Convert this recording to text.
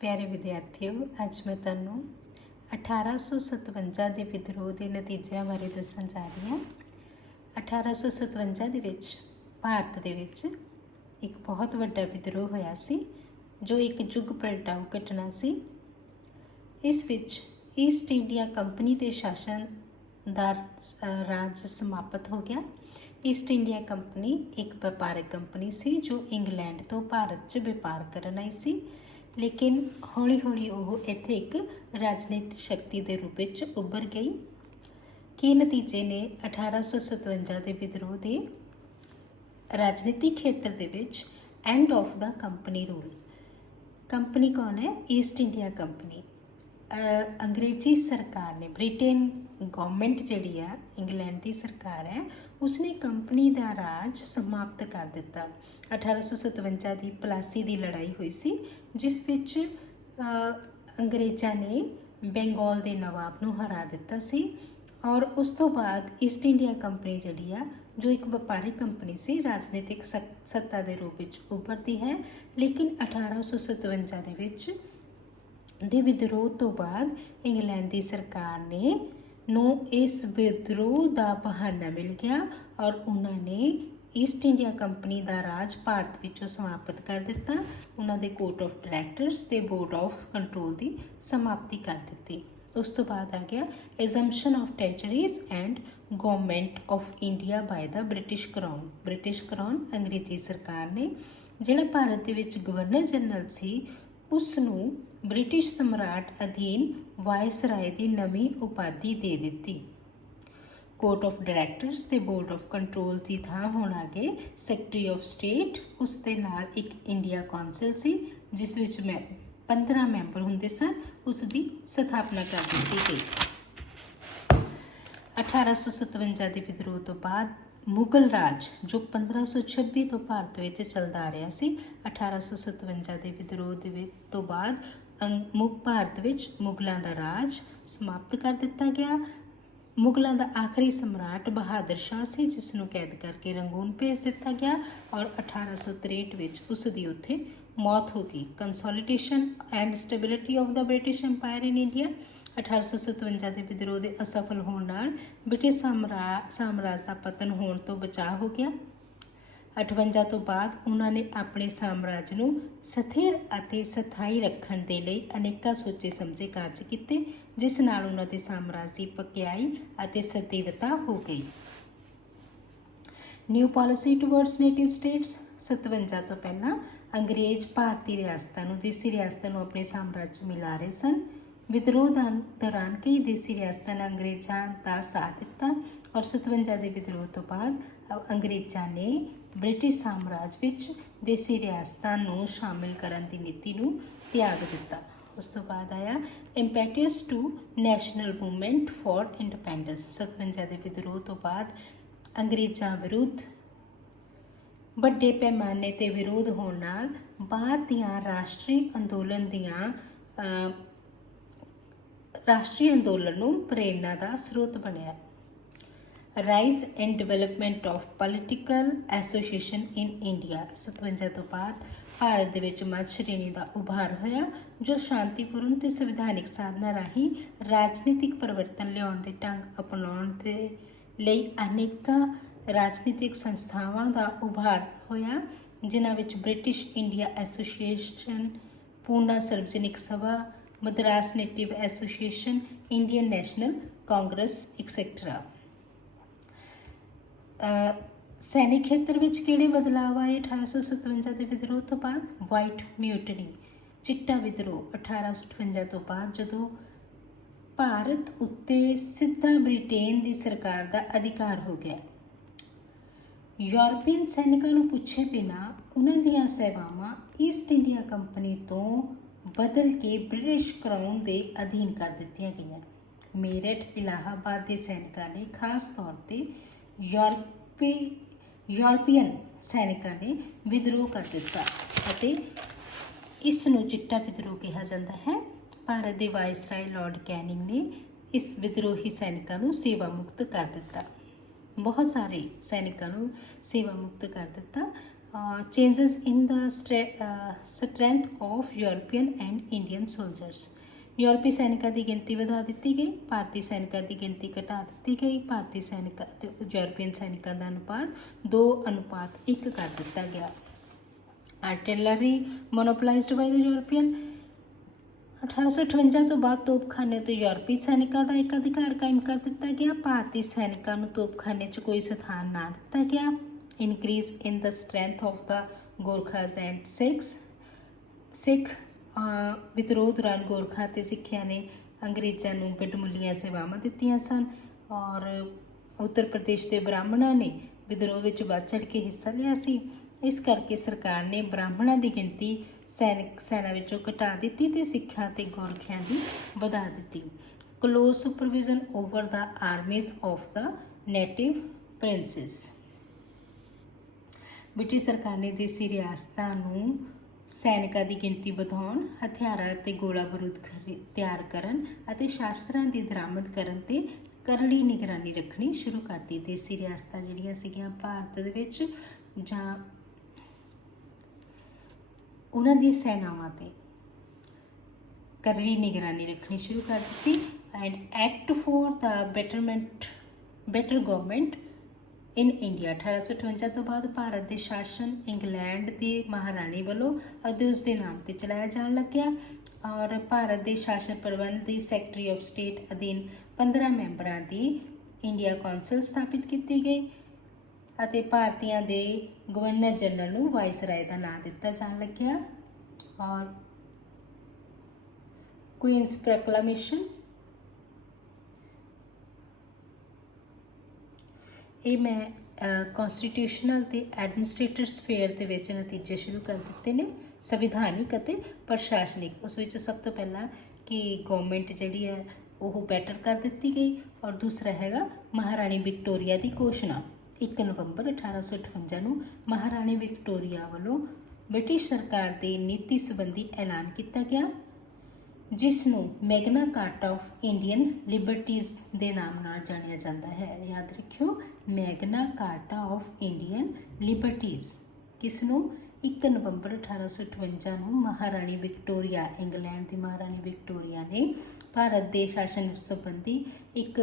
प्यारे विद्यार्थियों, अज मैं तुहानूं 1857 के विद्रोह के नतीजों बारे दस्सण जा रही हाँ। 1857 के भारत के एक बहुत वड्डा विद्रोह होया सी, जो एक युग पलटाऊ घटना सी। इस विच ईस्ट इंडिया कंपनी के शासन का राज समाप्त हो गया। ईस्ट इंडिया कंपनी एक व्यापारिक कंपनी सी, जो इंग्लैंड तो भारत च व्यापार करन आई सी, लेकिन हौली हौली वह इत्थे एक राजनीतिक शक्ति के रूप में उभर गई। की नतीजे ने 1857 के विद्रोह के राजनीतिक खेत्र के विच end of the company rule. Company कौन है? East India company. अंग्रेजी सरकार ने, ब्रिटेन गवर्नमेंट जिहड़ी आ, इंग्लैंड की सरकार है, उसने कंपनी का राज समाप्त कर दिता। 1857 की पलासी की लड़ाई हुई सी, जिस विच अंग्रेज़ों ने बंगाल के नवाब नूं हरा दिता सी। और उस तो बाद ईस्ट इंडिया कंपनी जिहड़ी आ, जो एक व्यापारिक कंपनी सी, राजनीतिक सत्ता के रूप में उभरती है। लेकिन 1857 ਦੇ विद्रोह तो बाद इंग्लैंड की सरकार ने इस विद्रोह का बहाना मिल गया और उन्होंने ईस्ट इंडिया कंपनी का राज भारत विचों समाप्त कर दिता। उन्होंने कोर्ट ऑफ डायरैक्टर्स ते बोर्ड ऑफ कंट्रोल की समाप्ति कर दी। उस तो बाद आ गया assumption of territories and government of India by the British crown. British crown अंग्रेजी सरकार ने, जिहड़ा भारत दे विच गवर्नर जनरल सी, उसनूं ब्रिटिश सम्राट अधीन वायसराय की नवीं उपाधि दे दी। कोर्ट ऑफ डायरैक्टर्स ते बोर्ड ऑफ कंट्रोल की थां होण आ गए सैकटरी ऑफ स्टेट। उस दे नाल एक इंडिया कौंसल सी, जिस विच 15 मैंबर हुंदे सन। उसकी स्थापना कर दी गई। 1857 के विद्रोह तो बाद मुगल राज, जो 1526 तो भारत में चलता आ रहा सी, 1857 के विद्रोह तो बाद भारत में मुगलों का राज समाप्त कर दिता गया। मुगलों का आखिरी सम्राट बहादुर शाह से, जिसनों कैद करके रंगून भेज दिता गया और 1863 उसकी उत्थे मौत हो गई। Consolidation and stability of the British empire in India. 1857 के विद्रोह के असफल होने नाल ब्रिटिश साम्राज का पतन होने तो बचाव हो गया। 58 तो बाद उन्होंने अपने साम्राज्य को स्थिर और स्थाई रखने के लिए अनेक सोचे समझे कार्य किए, जिस नाल उन्होंने साम्राज्य की पक्याई और सतीवता हो गई। New policy towards native states. 57 तो पहला अंग्रेज भारतीय रियासतों, देसी रियासतों अपने साम्राज्य मिला रहे सन। विद्रोह दौरान कई देसी रियासतों ने अंग्रेज़ों का साथ दिता और 57 के विद्रोह तो बाद अंग्रेज़ों ने ब्रिटिश साम्राज्य विच देसी रियासतों को शामिल करने की नीति को त्याग दिता। उस तो बाद आया impetus to national movement for independence. 57 के विद्रोह तो बाद अंग्रेज़ों विरुद्ध ਵੱਡੇ पैमाने ते विरोध होने नाल बाद दियां राष्ट्रीय अंदोलन नूं प्रेरणा का स्रोत बनया। Rise and development of political association in India. 57 तो बाद भारत दे विच मध श्रेणी का उभार होया, जो शांतिपूर्ण ते संविधानिक साधना राही राजनीतिक परिवर्तन लियाउण दे ढंग अपनाउण दे लई अनेकां राजनीतिक संस्थावां का उभार होया, जिन्हां विच British India association, Poona Sarvajanik Sabha, Madras native association, Indian national congress etcetera. सैनिक खेत्र में किहड़े बदलाव आए 1857 के विद्रोह तो बाद? वाइट म्यूटनी, चिट्टा विद्रोह 1858 तो बाद, जदों भारत उत्ते सीधा ब्रिटेन की सरकार का अधिकार हो गया। यूरोपीयन सैनिकों को पूछे बिना उन्हां दीयां सेवावां ईस्ट इंडिया कंपनी तो बदल के ब्रिटिश क्राउन के अधीन कर दित्तियां गईयां। मेरठ इलाहाबाद के सैनिकों ने खास तौर पर यूरोपीयन सैनिकों ने विद्रोह कर दिता अते इस नूं चिट्टा विद्रोह कहा जाता है। भारत के वायसराय लॉर्ड कैनिंग ने इस विद्रोही सैनिकों को सेवा मुक्त कर दिता। बहुत सारे सैनिकों को सेवा मुक्त कर दिता। changes in the strength of European and Indian soldiers. ਯੂਰਪੀ ਸੈਨਿਕਾਂ ਦੀ ਗਿਣਤੀ ਵਧਾ ਦਿੱਤੀ ਗਈ, ਭਾਰਤੀ ਸੈਨਿਕਾਂ ਦੀ ਗਿਣਤੀ ਘਟਾ ਦਿੱਤੀ ਗਈ। ਭਾਰਤੀ ਸੈਨਿਕਾਂ ਅਤੇ ਯੂਰਪੀਅਨ ਸੈਨਿਕਾਂ ਦਾ ਅਨੁਪਾਤ 2:1 ਕਰ ਦਿੱਤਾ ਗਿਆ। ਆਰਟਿਲਰੀ ਮੋਨੋਪਲਾਈਜ਼ਡ ਬਾਈ ਦ ਯੂਰਪੀਅਨ। 1858 ਤੋਂ ਬਾਅਦ ਤੋਪਖਾਨੇ ਉੱਤੇ ਯੂਰਪੀ ਸੈਨਿਕਾਂ ਦਾ ਇੱਕ ਅਧਿਕਾਰ ਕਾਇਮ ਕਰ ਦਿੱਤਾ ਗਿਆ। ਭਾਰਤੀ ਸੈਨਿਕਾਂ ਨੂੰ ਤੋਪਖਾਨੇ 'ਚ ਕੋਈ ਸਥਾਨ ਨਾ ਦਿੱਤਾ ਗਿਆ। Increase in the strength of the Gorkhas and Sikh ਵਿਦਰੋਹ ਦੌਰਾਨ ਗੋਰਖਾ ਅਤੇ ਸਿੱਖਿਆਂ ਨੇ ਅੰਗਰੇਜ਼ਾਂ ਨੂੰ ਵੱਡਮੁੱਲੀਆਂ ਸੇਵਾਵਾਂ ਦਿੱਤੀਆਂ ਸਨ ਔਰ ਉੱਤਰ ਪ੍ਰਦੇਸ਼ ਦੇ ਬ੍ਰਾਹਮਣਾਂ ਨੇ ਵਿਦਰੋਹ ਵਿੱਚ ਵੱਧ ਚੜ੍ਹ ਕੇ ਹਿੱਸਾ ਲਿਆ ਸੀ। ਇਸ ਕਰਕੇ ਸਰਕਾਰ ਨੇ ਬ੍ਰਾਹਮਣਾਂ ਦੀ ਗਿਣਤੀ ਸੈਨਾ ਵਿੱਚੋਂ ਘਟਾ ਦਿੱਤੀ ਅਤੇ ਸਿੱਖਾਂ ਅਤੇ ਗੋਰਖਿਆਂ ਦੀ ਵਧਾ ਦਿੱਤੀ। Close supervision over the armies of the native princes. British ਸਰਕਾਰ ਨੇ ਦੇਸੀ ਰਿਆਸਤਾਂ ਨੂੰ ਸੈਨਿਕਾਂ ਦੀ ਗਿਣਤੀ ਵਧਾਉਣ, ਹਥਿਆਰਾਂ ਅਤੇ ਗੋਲਾ ਬਾਰੂਦ ਤਿਆਰ ਕਰਨ ਅਤੇ ਸ਼ਾਸਤਰਾਂ ਦੀ ਦਰਾਮਦ ਕਰਨ 'ਤੇ ਕਰੜੀ ਨਿਗਰਾਨੀ ਰੱਖਣੀ ਸ਼ੁਰੂ ਕਰਤੀ। ਦੇਸੀ ਰਿਆਸਤਾਂ ਜਿਹੜੀਆਂ ਸੀਗੀਆਂ ਭਾਰਤ ਦੇ ਵਿੱਚ ਜਾਂ ਉਹਨਾਂ ਦੀ ਸੈਨਾਵਾਂ 'ਤੇ ਕਰੜੀ ਨਿਗਰਾਨੀ ਰੱਖਣੀ ਸ਼ੁਰੂ ਕਰ ਦਿੱਤੀ। And act for the better government in India. 1858 ਤੋਂ ਬਾਅਦ ਭਾਰਤ ਦੇ ਸ਼ਾਸਨ ਇੰਗਲੈਂਡ ਦੀ ਮਹਾਰਾਣੀ ਵੱਲੋਂ ਅਤੇ ਉਸ ਦੇ ਨਾਮ 'ਤੇ ਚਲਾਇਆ ਜਾਣ ਲੱਗਿਆ ਔਰ ਭਾਰਤ ਦੇ ਸ਼ਾਸਨ ਪ੍ਰਬੰਧ ਦੀ ਸੈਕਟਰੀ ਆਫ ਸਟੇਟ ਅਧੀਨ 15 ਮੈਂਬਰਾਂ ਦੀ ਇੰਡੀਆ ਕੌਂਸਲ ਸਥਾਪਿਤ ਕੀਤੀ ਗਈ ਅਤੇ ਭਾਰਤੀਆਂ ਦੇ ਗਵਰਨਰ ਜਨਰਲ ਨੂੰ ਵਾਇਸਰਾਏ ਦਾ ਨਾਂ ਦਿੱਤਾ ਜਾਣ ਲੱਗਿਆ ਔਰ ਕੁਈਨਸ ਪ੍ਰੋਕਲਾਮੇਸ਼ਨ। ਇਹ ਮੈਂ ਕੌਂਸਟੀਟਿਊਸ਼ਨਲ ਅਤੇ ਐਡਮਿਨਿਸਟ੍ਰੇਟਿਵ ਸਫੇਅਰ ਦੇ ਵਿੱਚ ਨਤੀਜੇ ਸ਼ੁਰੂ ਕਰ ਦਿੱਤੇ ਨੇ, ਸੰਵਿਧਾਨਿਕ ਅਤੇ ਪ੍ਰਸ਼ਾਸਨਿਕ। ਉਸ ਵਿੱਚ ਸਭ ਤੋਂ ਪਹਿਲਾਂ ਕਿ ਗੌਰਮੈਂਟ ਜਿਹੜੀ ਹੈ ਉਹ ਬੈਟਰ ਕਰ ਦਿੱਤੀ ਗਈ ਔਰ ਦੂਸਰਾ ਹੈਗਾ ਮਹਾਰਾਣੀ ਵਿਕਟੋਰੀਆ ਦੀ ਘੋਸ਼ਣਾ। 1 ਨਵੰਬਰ 1858 ਨੂੰ ਮਹਾਰਾਣੀ ਵਿਕਟੋਰੀਆ ਵੱਲੋਂ ਬ੍ਰਿਟਿਸ਼ ਸਰਕਾਰ ਦੀ ਨੀਤੀ ਸੰਬੰਧੀ ਐਲਾਨ ਕੀਤਾ ਗਿਆ ਜਿਸ ਨੂੰ ਮੈਗਨਾ ਕਾਰਟਾ ਆਫ ਇੰਡੀਅਨ ਲਿਬਰਟੀਜ਼ ਦੇ ਨਾਮ ਨਾਲ ਜਾਣਿਆ ਜਾਂਦਾ ਹੈ। ਯਾਦ ਰੱਖਿਓ, ਮੈਗਨਾ ਕਾਰਟਾ ਆਫ ਇੰਡੀਅਨ ਲਿਬਰਟੀਜ਼। ਕਿਸ ਨੂੰ? 1 ਨਵੰਬਰ 1858 ਨੂੰ ਮਹਾਰਾਣੀ ਵਿਕਟੋਰੀਆ, ਇੰਗਲੈਂਡ ਦੀ ਮਹਾਰਾਣੀ ਵਿਕਟੋਰੀਆ ਨੇ ਭਾਰਤ ਦੇ ਸ਼ਾਸਨ ਸੰਬੰਧੀ ਇੱਕ